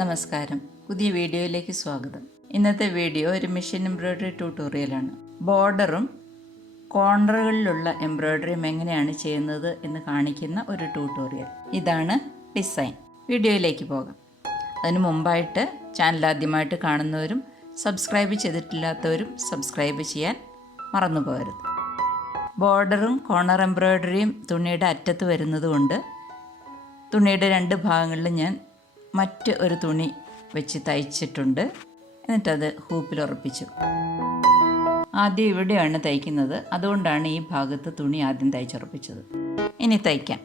നമസ്കാരം. പുതിയ വീഡിയോയിലേക്ക് സ്വാഗതം. ഇന്നത്തെ വീഡിയോ ഒരു മെഷീൻ എംബ്രോയ്ഡറി ട്യൂട്ടോറിയലാണ്. ബോർഡറും കോർണറുകളിലുള്ള എംബ്രോയ്ഡറിയും എങ്ങനെയാണ് ചെയ്യുന്നത് എന്ന് കാണിക്കുന്ന ഒരു ട്യൂട്ടോറിയൽ. ഇതാണ് ഡിസൈൻ. വീഡിയോയിലേക്ക് പോകാം. അതിനു മുമ്പായിട്ട് ചാനൽ ആദ്യമായിട്ട് കാണുന്നവരും സബ്സ്ക്രൈബ് ചെയ്തിട്ടില്ലാത്തവരും സബ്സ്ക്രൈബ് ചെയ്യാൻ മറന്നു പോകരുത്. ബോർഡറും കോർണർ എംബ്രോയ്ഡറിയും തുണിയുടെ അറ്റത്ത് വരുന്നതുകൊണ്ട് തുണിയുടെ രണ്ട് ഭാഗങ്ങളിലും ഞാൻ മറ്റ് ഒരു തുണി വെച്ച് തയ്ച്ചിട്ടുണ്ട്. എന്നിട്ടത് ഹൂപ്പിൽ ഉറപ്പിച്ചു. ആദ്യം ഇവിടെയാണ് തയ്ക്കുന്നത്, അതുകൊണ്ടാണ് ഈ ഭാഗത്ത് തുണി ആദ്യം തയ്ച്ചുറപ്പിച്ചത്. ഇനി തയ്ക്കാം.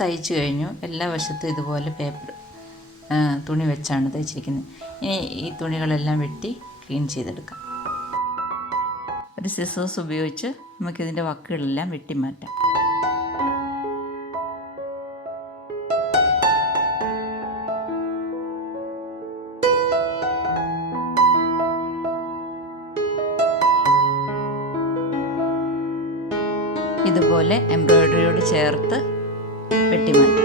തയ്ച്ചു കഴിഞ്ഞു. എല്ലാ വശത്തും ഇതുപോലെ തുണി വെച്ചാണ് തയ്ച്ചിരിക്കുന്നത്. ഇനി ഈ തുണികളെല്ലാം വെട്ടി ക്ലീൻ ചെയ്തെടുക്കാം. ഒരു സിസേഴ്സ് ഉപയോഗിച്ച് നമുക്കിതിൻ്റെ വക്കുകളെല്ലാം വെട്ടി മാറ്റാം. ഇതുപോലെ എംബ്രോയ്ഡറിയോട് ചേർത്ത് വെട്ടിമാറ്റാം.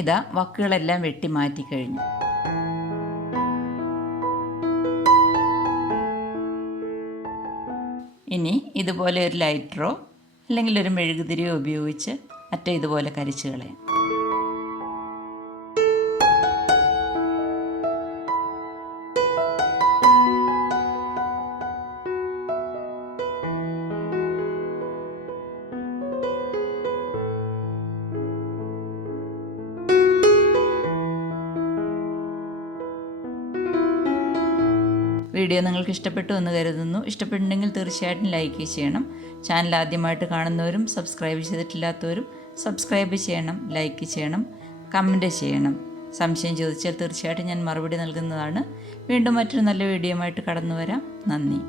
ഇതാ വക്കുകളെല്ലാം വെട്ടി മാറ്റിക്കഴിഞ്ഞു. ഇനി ഇതുപോലെ ഒരു ലൈറ്ററോ അല്ലെങ്കിൽ ഒരു മെഴുകുതിരിയോ ഉപയോഗിച്ച് അറ്റം ഇതുപോലെ കരിച്ചു കളയാം. വീഡിയോ നിങ്ങൾക്ക് ഇഷ്ടപ്പെട്ടു എന്ന് കരുതുന്നു. ഇഷ്ടപ്പെട്ടുണ്ടെങ്കിൽ തീർച്ചയായിട്ടും ലൈക്ക് ചെയ്യണം. ചാനൽ ആദ്യമായിട്ട് കാണുന്നവരും സബ്സ്ക്രൈബ് ചെയ്തിട്ടില്ലാത്തവരും സബ്സ്ക്രൈബ് ചെയ്യണം, ലൈക്ക് ചെയ്യണം, കമൻറ്റ് ചെയ്യണം. സംശയം ചോദിച്ചാൽ തീർച്ചയായിട്ടും ഞാൻ മറുപടി നൽകുന്നതാണ്. വീണ്ടും മറ്റൊരു നല്ല വീഡിയോയുമായിട്ട് കടന്നു വരാം. നന്ദി.